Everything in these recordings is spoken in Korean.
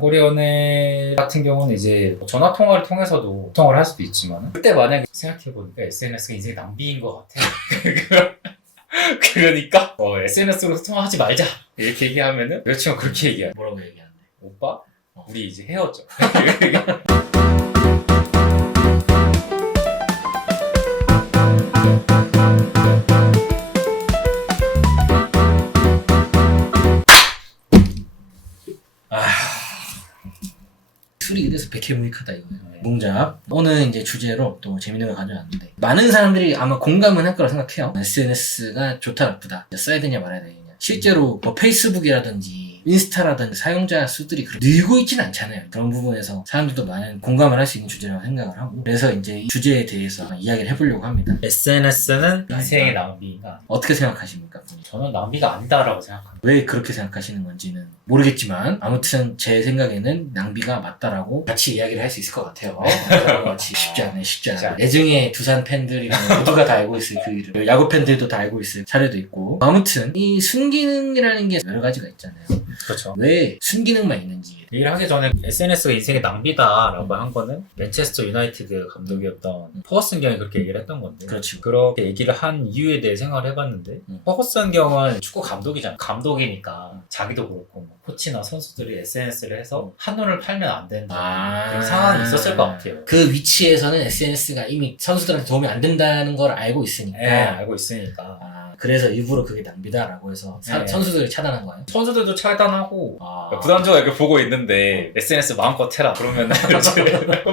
단거리 연애 같은 경우는 이제 전화 통화를 통해서도 소통을 할 수도 있지만 그때 만약에 생각해보니까 SNS가 인생의 낭비인 것 같아. 그러니까 SNS로 소통하지 말자 이렇게 얘기하면은 여자친구가 그렇게 얘기해. 뭐라고 얘기하는데? 오빠 우리 이제 헤어져. 술이 이래서 백해무익하다 이거예요. 몽잡. 오늘 이제 주제로 또 재밌는 걸 가져왔는데 많은 사람들이 아마 공감은 할 거라 생각해요. SNS가 좋다 나쁘다 써야 되냐 말아야 되냐. 실제로 뭐 페이스북이라든지 인스타라든지 사용자 수들이 늘고 있지는 않잖아요. 그런 부분에서 사람들도 많은 공감을 할 수 있는 주제라고 생각을 하고 그래서 이제 이 주제에 대해서 이야기를 해보려고 합니다. SNS는 인생의 낭비가 어떻게 생각하십니까? 저는 낭비가 아니다라고 생각합니다. 왜 그렇게 생각하시는 건지는 모르겠지만 아무튼 제 생각에는 낭비가 맞다라고 같이 이야기를 할 수 있을 것 같아요. 같이 쉽지 않아요. 애증의 두산 팬들이랑 모두가 다 알고 있을 그 일을 야구 팬들도 다 알고 있을 사례도 있고 아무튼 이 순기능이라는 게 여러 가지가 있잖아요. 그렇죠. 왜 순기능만 있는지 얘기를 하기 전에 SNS가 인생의 낭비다라고 한 거는 맨체스터 유나이티드 감독이었던 퍼거슨 경이 그렇게 얘기를 했던 건데 그렇죠. 그렇게 얘기를 한 이유에 대해 생각을 해봤는데 퍼거슨 경은 축구 감독이잖아. 감독이니까 자기도 그렇고 뭐 코치나 선수들이 SNS를 해서 한눈을 팔면 안 된다 그런 상황이 있었을 것 같아요. 그 위치에서는 SNS가 이미 선수들한테 도움이 안 된다는 걸 알고 있으니까 네, 알고 있으니까 그래서 일부러 그게 낭비다라고 해서 네. 선수들을 차단한 거예요. 선수들도 차단하고 부담적으로 이렇게 보고 있는데 SNS 마음껏 해라 그러면은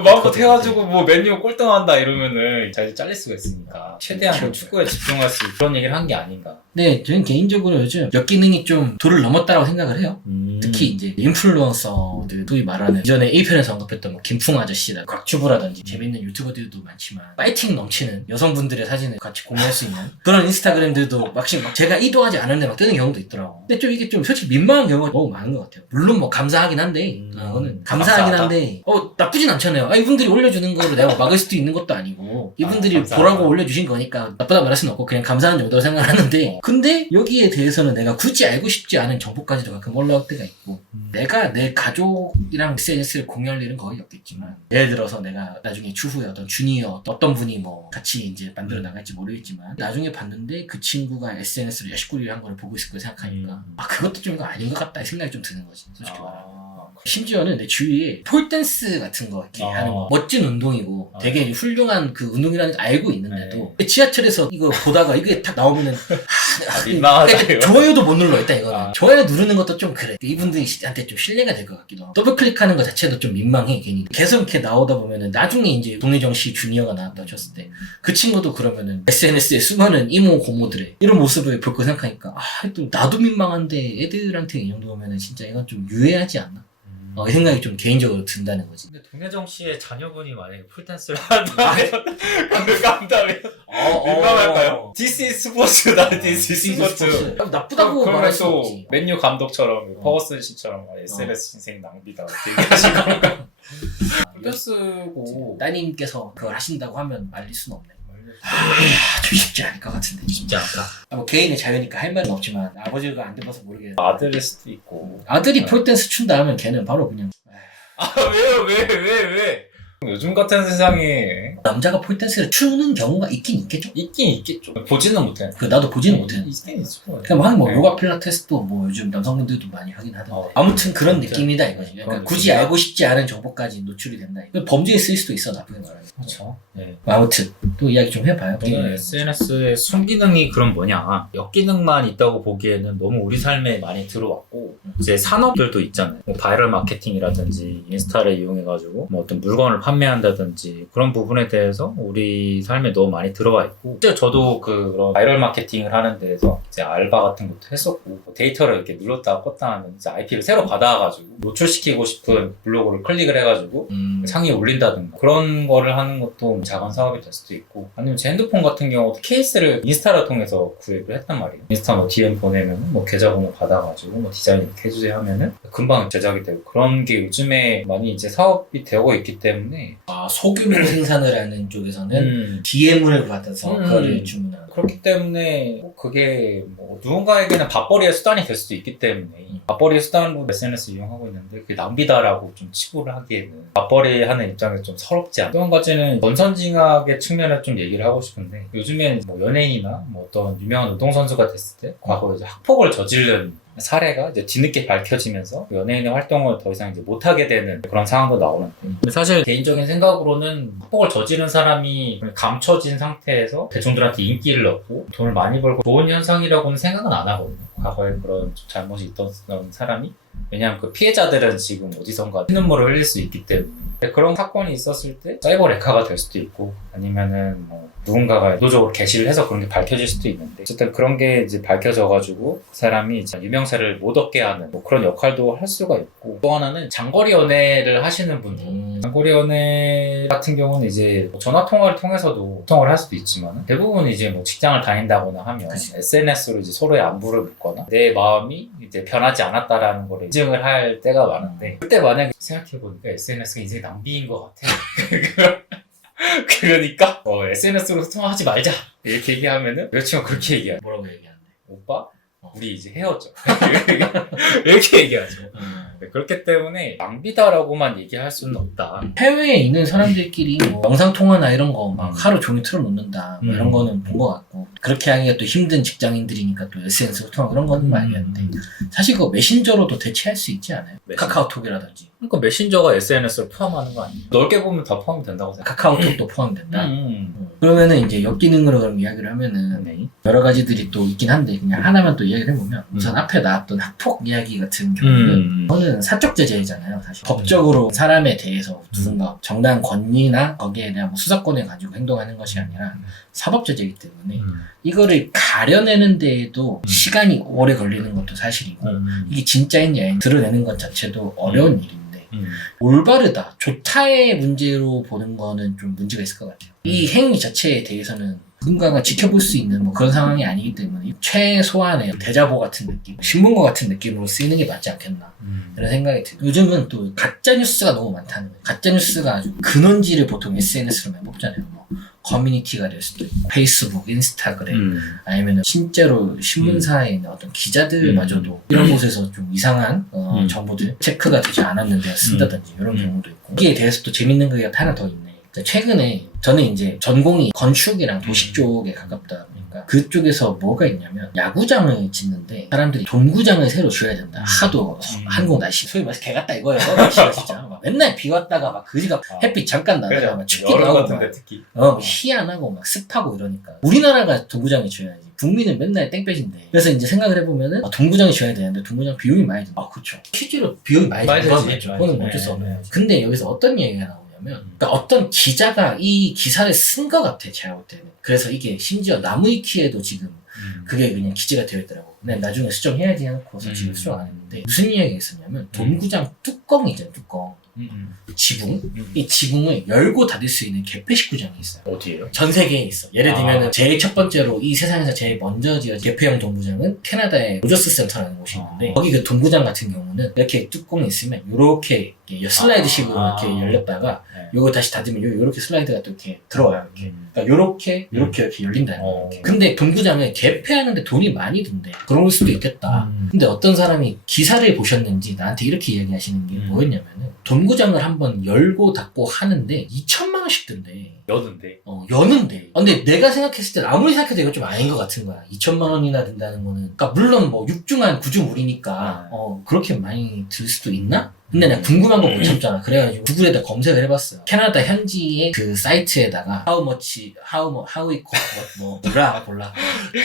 마음껏 해가지고 뭐 맨유 꼴등한다 이러면은 잘 잘릴 수가 있으니까 최대한 그 축구에 집중할 수 있는 그런 얘기를 한 게 아닌가. 네, 저는 개인적으로 요즘 역기능이 좀 도를 넘었다고 생각을 해요. 특히 이제 인플루언서들 소위 말하는 이전에 1편에서 언급했던 뭐 김풍 아저씨나 곽튜브라든지 재밌는 유튜버들도 많지만 파이팅 넘치는 여성분들의 사진을 같이 공유할 수 있는 그런 인스타그램들도 막 제가 의도하지 않은데 막 뜨는 경우도 있더라고. 근데 좀 이게 좀 솔직히 민망한 경우가 너무 많은 것 같아요. 물론 뭐 감사하긴 한데 그거는 감사하긴 한데 나쁘진 않잖아요. 이분들이 올려주는 거를 내가 막을 수도 있는 것도 아니고 이분들이 보라고 올려주신 거니까 나쁘다 말할 수는 없고 그냥 감사한 정도로 생각을 하는데 근데 여기에 대해서는 내가 굳이 알고 싶지 않은 정보까지도 가끔 올라올 때가 있고 내가 내 가족이랑 SNS를 공유할 일은 거의 없겠지만 예를 들어서 내가 나중에 추후에 어떤 주니어 어떤 분이 뭐 같이 이제 만들어 나갈지 모르겠지만 나중에 봤는데 그 친구가 SNS로 여식구리를 한 걸 보고 있을 걸 생각하니까 그것도 좀 이거 아닌 것 같다 생각이 좀 드는 거지 솔직히 말하면. 심지어는 내 주위에 폴댄스 같은 거 이렇게 하는 거 멋진 운동이고 되게 훌륭한 그 운동이라는 걸 알고 있는데도 지하철에서 이거 보다가 이게 딱 나오면은 민망하다. 좋아요도 못 눌러 일단 이거는 좋아요 누르는 것도 좀 그래. 이분들한테 좀 신뢰가 될 것 같기도 하고 더블 클릭하는 거 자체도 좀 민망해 괜히 계속 이렇게 나오다 보면은 나중에 이제 동혜정 씨 주니어가 나왔다고 쳤을 때 그 친구도 그러면은 SNS에 수많은 이모 고모들의 이런 모습을 볼 거 생각하니까 또 나도 민망한데 애들한테 이 정도 오면은 진짜 이건 좀 유해하지 않나? 이 생각이 좀 개인적으로 든다는 거지. 근데 동혜정 씨의 자녀분이 만약에 풀댄스를 한다면 감다면 민망할까요? This is 스포츠다. This is 스포츠. 나쁘다고 말할 수 없지. 맨유 감독처럼 퍼거슨 씨처럼 SNS 인생 낭비다 이렇게 얘기하신 건가? 풀댄스고 따님께서 그걸 하신다고 하면 말릴 수는 없네. 좀 쉽지 않을 것 같은데. 쉽지 않다. 뭐 개인의 자유니까 할 말은 없지만 아버지가 안 돼봐서 모르겠네. 아들일 수도 있고 아들이 폴댄스 춘다 하면 걔는 바로 그냥 왜요? 왜? 요즘 같은 세상에 남자가 폴댄스를 추는 경우가 있긴 있겠죠? 있긴 있겠죠. 보지는 못해. 나도 보지는 못해. 있긴 있어. 그냥 뭐 요가 필라테스도 뭐 요즘 남성분들도 많이 하긴 하던데. 아무튼 그런 느낌이다 이거지. 그러니까 굳이 알고 싶지 않은 정보까지 노출이 된다. 범죄에 쓰일 수도 있어 나쁘게 말하면. 그렇죠. 네. 아무튼 또 이야기 좀 해봐요. 저는 SNS의 순기능이 그럼 뭐냐? 역기능만 있다고 보기에는 너무 우리 삶에 많이 들어왔고 이제 산업들도 있잖아요. 뭐 바이럴 마케팅이라든지 인스타를 이용해가지고 뭐 어떤 물건을 판매한다든지 그런 부분에 대해서 우리 삶에 너무 많이 들어와 있고 실제 저도 그런 바이럴 마케팅을 하는 데에서 이제 알바 같은 것도 했었고 데이터를 이렇게 눌렀다가 껐다 하면 이제 IP를 새로 받아가지고 노출시키고 싶은 블로그를 클릭을 해가지고 상위에 올린다든가 그런 거를 하는 것도 작은 사업이 될 수도 있고 아니면 제 핸드폰 같은 경우도 케이스를 인스타를 통해서 구입을 했단 말이에요. 인스타 뭐 DM 보내면 뭐 계좌번호 받아가지고 뭐 디자인 이렇게 해주세요 하면은 금방 제작이 되고 그런 게 요즘에 많이 이제 사업이 되고 있기 때문에 소규모 생산을 하는 쪽에서는 DM을 받아서 그거를 주문하는 그렇기 때문에 뭐 그게 뭐 뭐 누군가에게는 밥벌이의 수단이 될 수도 있기 때문에 밥벌이의 수단으로 SNS 이용하고 있는데 그게 낭비다라고 좀 치부를 하기에는 밥벌이 하는 입장에서 좀 서럽지 않아. 또 한 가지는 전선징악의 측면을 좀 얘기를 하고 싶은데 요즘엔 뭐 연예인이나 뭐 어떤 유명한 운동선수가 됐을 때 과거에 이제 학폭을 저지른 사례가 이제 뒤늦게 밝혀지면서 연예인의 활동을 더 이상 이제 못하게 되는 그런 상황도 나오는데 근데 사실 개인적인 생각으로는 학폭을 저지른 사람이 감춰진 상태에서 대중들한테 인기를 얻고 돈을 많이 벌고 좋은 현상이라고는 생각은 안 하거든요. 과거에 그런 잘못이 있던 사람이 왜냐하면 그 피해자들은 지금 어디선가 피눈물을 흘릴 수 있기 때문에 그런 사건이 있었을 때 사이버 레카가 될 수도 있고 아니면은 뭐 누군가가 의도적으로 게시를 해서 그런 게 밝혀질 수도 있는데 어쨌든 그런 게 이제 밝혀져가지고 그 사람이 이제 유명세를 못 얻게 하는 뭐 그런 역할도 할 수가 있고 또 하나는 장거리 연애를 하시는 분들 장거리 연애 같은 경우는 이제 뭐 전화 통화를 통해서도 소통을 할 수도 있지만 대부분 이제 뭐 직장을 다닌다거나 하면 SNS로 이제 서로의 안부를 묻거나 내 마음이 이제 변하지 않았다라는 걸 인증을 할 때가 많은데 그때 만약에 생각해보니까 SNS가 인생의 낭비인 것 같아. 그러니까 SNS로 소통하지 말자 이렇게 얘기하면은 여자친구가 그렇게 얘기해요. 뭐라고 얘기하는데? 오빠 우리 이제 헤어져. 이렇게 얘기하죠. 네, 그렇기 때문에 낭비다라고만 얘기할 수는 없다. 해외에 있는 사람들끼리 뭐 영상통화나 이런 거 막 하루 종일 틀어놓는다 뭐 이런 거는 본 것 같고 그렇게 하기가 또 힘든 직장인들이니까 또 SNS로 통화 그런 거는 말이었는데 사실 그거 메신저로도 대체할 수 있지 않아요? 카카오톡이라든지 그러니까 메신저가 SNS를 포함하는 거 아니에요? 넓게 보면 다 포함이 된다고 생각해요. 카카오톡도 포함된다? 그러면은 이제 역기능으로 그럼 이야기를 하면은 네. 여러 가지들이 또 있긴 한데 그냥 하나만 또 이야기를 해보면 우선 앞에 나왔던 학폭 이야기 같은 경우는 그거는 사적 제재잖아요 사실 법적으로 사람에 대해서 누군가 정당한 권리나 거기에 대한 뭐 수사권을 가지고 행동하는 것이 아니라 사법 제재이기 때문에 이거를 가려내는 데에도 시간이 오래 걸리는 것도 사실이고 이게 진짜인지 드러내는 것 자체도 어려운 일인데 올바르다, 좋다의 문제로 보는 거는 좀 문제가 있을 것 같아요. 이 행위 자체에 대해서는 누군가가 지켜볼 수 있는 뭐 그런 상황이 아니기 때문에 최소한의 대자보 같은 느낌, 신문과 같은 느낌으로 쓰이는 게 맞지 않겠나 이런 생각이 들어요. 요즘은 또 가짜뉴스가 너무 많다는 거예요. 가짜뉴스가 아주 근원지를 보통 SNS로 많이 뽑잖아요. 뭐 커뮤니티가 될 수도 있고 페이스북, 인스타그램 아니면 실제로 신문사에 있는 어떤 기자들마저도 이런 곳에서 좀 이상한 정보들 체크가 되지 않았는데 쓴다든지 이런 경우도 있고 여기에 대해서 또 재밌는 게 하나 더 있네. 최근에 저는 이제 전공이 건축이랑 도시 쪽에 가깝다 보니까 그쪽에서 뭐가 있냐면 야구장을 짓는데 사람들이 동구장을 새로 지어야 된다. 하도 한국 날씨 소위 말해서 개같다 이거예요. 날씨가 진짜 막 맨날 비 왔다가 막 그지가 햇빛 잠깐 나다가 막 춥기도 하고 같은데 특히 희한하고 막 습하고 이러니까 우리나라가 동구장을 지어야지. 북미는 맨날 땡볕인데 그래서 이제 생각을 해보면은 동구장이 지어야 되는데 동구장 비용이 많이 든다. 그렇죠. 실제로 비용이 많이 들죠. 그거는 어쩔 수 없는 거지. 근데 여기서 어떤 얘기가 나오냐면 그러니까 어떤 기자가 이 기사를 쓴 것 같아 제가 볼 때는. 그래서 이게 심지어 나무위키에도 지금 그게 그냥 기재가 되어 있더라고. 근데 나중에 수정해야지 해놓고서 지금 수정 안 했는데 무슨 이야기가 있었냐면 동구장 뚜껑이 있잖아요. 뚜껑. 지붕? 이 지붕을 열고 닫을 수 있는 개폐식 구장이 있어요. 어디에요? 전 세계에 있어. 예를 들면 제일 첫 번째로 이 세상에서 제일 먼저 지어진 개폐형 동구장은 캐나다의 로저스 센터라는 곳이 있는데 거기 그 동구장 같은 경우는 이렇게 뚜껑이 있으면 이렇게 슬라이드식으로 이렇게 열렸다가 요거 다시 닫으면 요렇게 슬라이드가 또 이렇게 들어와요. 이렇게. 그러니까 요렇게 열린다는 거예요. 근데 동구장을 개폐하는데 돈이 많이 든대. 그럴 수도 있겠다. 근데 어떤 사람이 기사를 보셨는지 나한테 이렇게 이야기하시는 게 뭐였냐면은 동구장을 한번 열고 닫고 하는데 2천만 원씩 든대. 여는데. 여는데. 근데 내가 생각했을 때 아무리 생각해도 이거 좀 아닌 것 같은 거야. 2천만 원이나 든다는 거는. 그러니까 물론 뭐 6중한 9주물이니까 그렇게 많이 들 수도 있나? 근데 내가 궁금한 거 못 참잖아. 그래가지고 구글에다 검색을 해봤어요. 캐나다 현지의 그 사이트에다가 how it cost 몰라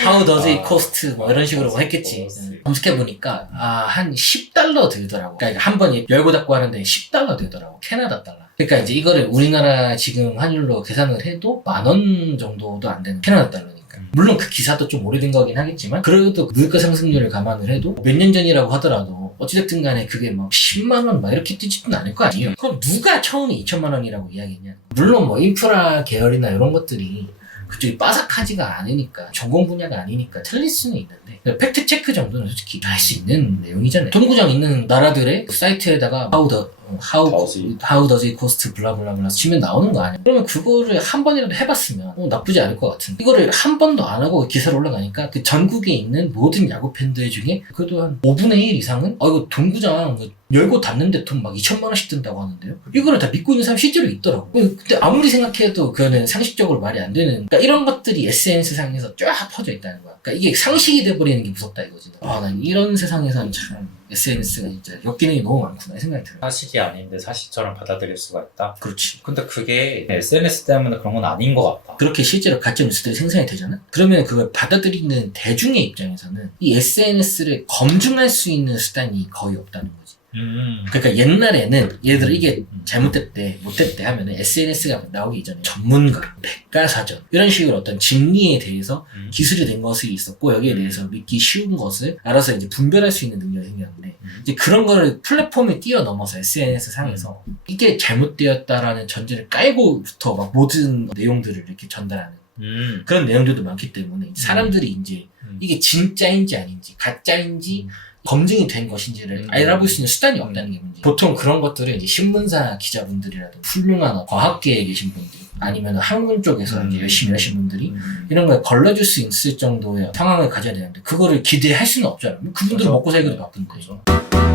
how does it cost 뭐 이런 식으로 했겠지. 검색해보니까 한 $10 들더라고. 그러니까 한 번 열고 닫고 하는데 $10 들더라고. 캐나다 달러. 그러니까 이제 이거를 우리나라 지금 환율로 계산을 해도 10,000원 정도도 안 되는 캐나다 달러니까. 물론 그 기사도 좀 오래된 거긴 하겠지만 그래도 물가 상승률을 감안을 해도 몇 년 전이라고 하더라도 어찌됐든 간에 그게 막 10만 원 막 이렇게 뛰지는 않을 거 아니에요. 그럼 누가 처음에 2천만 원이라고 이야기했냐. 물론 뭐 인프라 계열이나 이런 것들이 그쪽이 빠삭하지가 않으니까 전공 분야가 아니니까 틀릴 수는 있는데 팩트 체크 정도는 솔직히 할 수 있는 내용이잖아요. 동구장 있는 나라들의 사이트에다가 how how does it cost 블라블라블라 치면 나오는 거 아니야. 그러면 그거를 한 번이라도 해봤으면 나쁘지 않을 것 같은데 이거를 한 번도 안 하고 기사로 올라가니까 그 전국에 있는 모든 야구 팬들 중에 그래도 한 5분의 1 이상은 이거 동구장 열고 닫는데 돈 막 2천만 원씩 든다고 하는데요. 이거를 다 믿고 있는 사람이 실제로 있더라고. 근데 아무리 생각해도 그거는 상식적으로 말이 안 되는. 그러니까 이런 것들이 SNS 상에서 쫙 퍼져 있다는 거야. 그러니까 이게 상식이 돼버리는 게 무섭다 이거지. 난 이런 세상에선 참 SNS가 진짜 역기능이 너무 많구나 이 생각이 들어요. 사실이 아닌데 사실처럼 받아들일 수가 있다. 그렇지. 근데 그게 SNS 때문에 그런 건 아닌 것 같다. 그렇게 실제로 가짜 뉴스들이 생산이 되잖아? 그러면 그걸 받아들이는 대중의 입장에서는 이 SNS를 검증할 수 있는 수단이 거의 없다는 거지. 그러니까 옛날에는 얘들 이게 잘못됐대 못됐대 하면은 SNS가 나오기 이전에 전문가, 백과사전 이런 식으로 어떤 진리에 대해서 기술이 된 것이 있었고 여기에 대해서 믿기 쉬운 것을 알아서 이제 분별할 수 있는 능력이 생겼는데 이제 그런 거를 플랫폼에 뛰어넘어서 SNS 상에서 이게 잘못되었다라는 전제를 깔고부터 막 모든 내용들을 이렇게 전달하는 그런 내용들도 많기 때문에 사람들이 이제 이게 진짜인지 아닌지 가짜인지 검증이 된 것인지를 알아볼 수 있는 수단이 없다는 게 문제. 보통 그런 것들을 이제 신문사 기자분들이라든지 훌륭한 과학계에 계신 분들 아니면 학문 쪽에서 이제 열심히 하신 분들이 이런 걸 걸러줄 수 있을 정도의 상황을 가져야 되는데 그거를 기대할 수는 없잖아요. 그분들은 먹고 살기도 바쁜데.